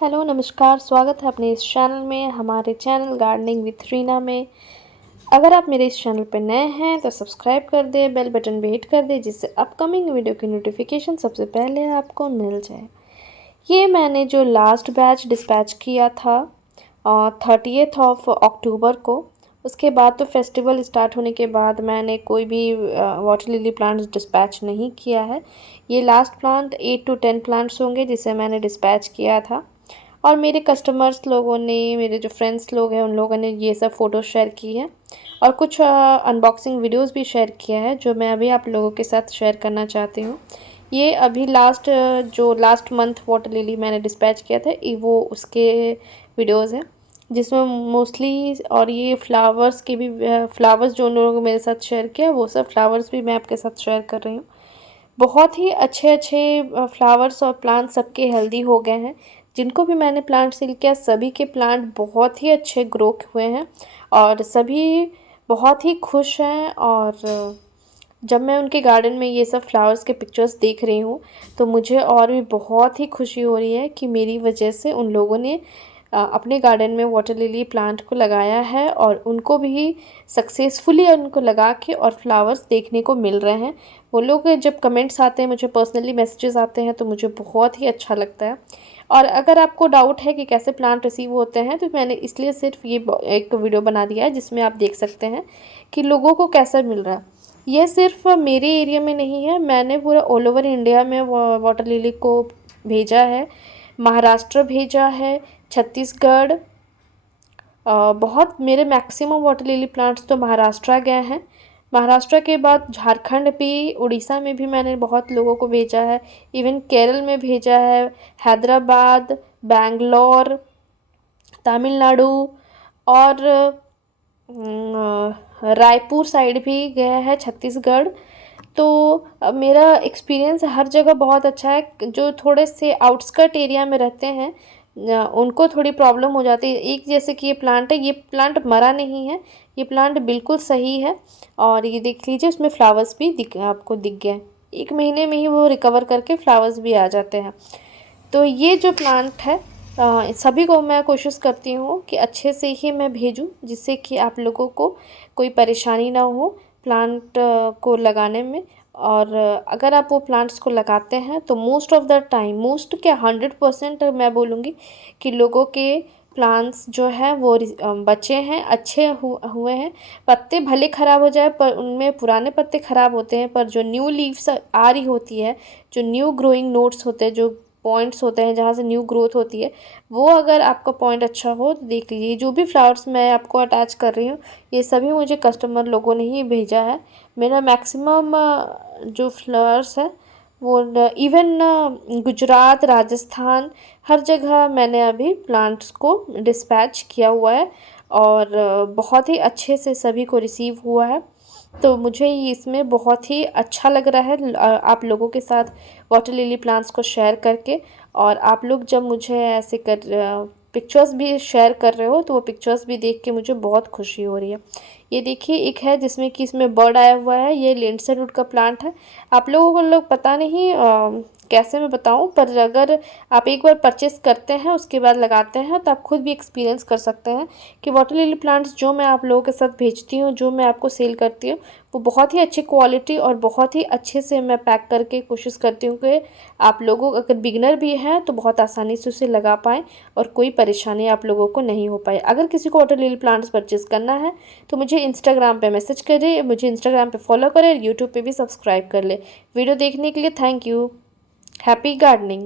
Hello नमस्कार, स्वागत है अपने इस चैनल में, हमारे चैनल गार्डनिंग विथ रीना में। अगर आप मेरे इस चैनल पर नए हैं तो सब्सक्राइब कर दें, बेल बटन पे हिट कर दें जिससे अपकमिंग वीडियो की नोटिफिकेशन सबसे पहले आपको मिल जाए। ये मैंने जो लास्ट बैच डिस्पैच किया था 30th ऑफ अक्टूबर को, उसके बाद तो फेस्टिवल स्टार्ट होने के बाद मैंने कोई भी वाटर लिली प्लांट्स डिस्पैच नहीं किया है। ये लास्ट प्लांट 8 to 10 प्लांट्स होंगे जिसे मैंने डिस्पैच किया था। और मेरे कस्टमर्स लोगों ने, मेरे जो फ्रेंड्स लोग हैं, उन लोगों ने ये सब फ़ोटो शेयर की है और कुछ अनबॉक्सिंग वीडियोस भी शेयर किया है जो मैं अभी आप लोगों के साथ शेयर करना चाहती हूँ। ये अभी जो लास्ट मंथ वाटर लिली मैंने डिस्पैच किया था वो उसके वीडियोस हैं जिसमें मोस्टली, और ये फ्लावर्स के भी फ्लावर्स जो उन लोगों ने मेरे साथ शेयर किया वो सब फ्लावर्स भी मैं आपके साथ शेयर कर रही हूँ। बहुत ही अच्छे अच्छे फ्लावर्स और प्लांट सबके हेल्दी हो गए हैं। जिनको भी मैंने प्लांट सील किया सभी के प्लांट बहुत ही अच्छे ग्रो हुए हैं और सभी बहुत ही खुश हैं। और जब मैं उनके गार्डन में ये सब फ्लावर्स के पिक्चर्स देख रही हूँ तो मुझे और भी बहुत ही खुशी हो रही है कि मेरी वजह से उन लोगों ने अपने गार्डन में वाटर लिली प्लांट को लगाया है और उनको भी सक्सेसफुली उनको लगा के और फ्लावर्स देखने को मिल रहे हैं। वो लोग जब कमेंट्स आते हैं, मुझे पर्सनली मैसेजेस आते हैं तो मुझे बहुत ही अच्छा लगता है। और अगर आपको डाउट है कि कैसे प्लांट रिसीव होते हैं तो मैंने इसलिए सिर्फ ये एक वीडियो बना दिया है जिसमें आप देख सकते हैं कि लोगों को कैसा मिल रहा है। ये सिर्फ मेरे एरिया में नहीं है, मैंने पूरा ऑल ओवर इंडिया में वाटर लिली को भेजा है। महाराष्ट्र भेजा है, छत्तीसगढ़, बहुत मेरे मैक्सिमम वाटर लिली प्लांट्स तो महाराष्ट्र गए हैं। महाराष्ट्र के बाद झारखंड भी, उड़ीसा में भी मैंने बहुत लोगों को भेजा है। इवन केरल में भेजा है, हैदराबाद, बैंगलोर, तमिलनाडु और रायपुर साइड भी गया है, छत्तीसगढ़। तो मेरा एक्सपीरियंस हर जगह बहुत अच्छा है। जो थोड़े से आउटस्कर्ट एरिया में रहते हैं उनको थोड़ी प्रॉब्लम हो जाती है। एक जैसे कि ये प्लांट है, ये प्लांट मरा नहीं है, ये प्लांट बिल्कुल सही है। और ये देख लीजिए उसमें फ्लावर्स भी आपको दिख गए, 1 महीने में ही वो रिकवर करके फ्लावर्स भी आ जाते हैं। तो ये जो प्लांट है सभी को मैं कोशिश करती हूँ कि अच्छे से ही मैं भेजूँ जिससे कि आप लोगों को कोई परेशानी ना हो प्लांट को लगाने में। और अगर आप वो प्लांट्स को लगाते हैं तो most of the time, most क्या 100% मैं बोलूँगी कि लोगों के प्लांट्स जो है वो बचे हैं, अच्छे हुए हैं। पत्ते भले ख़राब हो जाए पर उनमें पुराने पत्ते ख़राब होते हैं पर जो न्यू लीव्स आ रही होती है, जो न्यू ग्रोइंग नोट्स होते हैं, जो पॉइंट्स होते हैं जहाँ से न्यू ग्रोथ होती है, वो अगर आपका पॉइंट अच्छा हो तो देख लीजिए। जो भी फ्लावर्स मैं आपको अटैच कर रही हूँ ये सभी मुझे कस्टमर लोगों ने ही भेजा है। मेरा मैक्सिमम जो फ्लावर्स है वो इवन गुजरात, राजस्थान, हर जगह मैंने अभी प्लांट्स को डिस्पैच किया हुआ है और बहुत ही अच्छे से सभी को रिसीव हुआ है। तो मुझे इसमें बहुत ही अच्छा लग रहा है आप लोगों के साथ वाटर लिली प्लांट्स को शेयर करके। और आप लोग जब मुझे ऐसे पिक्चर्स भी शेयर कर रहे हो तो वो पिक्चर्स भी देख के मुझे बहुत खुशी हो रही है। ये देखिए एक है जिसमें कि इसमें बर्ड आया हुआ है, ये लेंसरवुड का प्लांट है। आप लोगों को लोग पता नहीं कैसे मैं बताऊं, पर अगर आप एक बार परचेस करते हैं उसके बाद लगाते हैं तो आप खुद भी एक्सपीरियंस कर सकते हैं कि वाटर लिली प्लांट्स जो मैं आप लोगों के साथ भेजती हूँ, जो मैं आपको सेल करती हूँ, वो बहुत ही अच्छी क्वालिटी और बहुत ही अच्छे से मैं पैक करके कोशिश करती हूँ कि आप लोगों, अगर बिगनर भी हैं तो बहुत आसानी से उसे लगा पाएँ और कोई परेशानी आप लोगों को नहीं हो पाए। अगर किसी को वाटर लिली प्लांट्स परचेज़ करना है तो मुझे इंस्टाग्राम पे मैसेज करें, मुझे इंस्टाग्राम पे फॉलो करें, यूट्यूब पे भी सब्सक्राइब कर ले। वीडियो देखने के लिए थैंक यू। Happy gardening.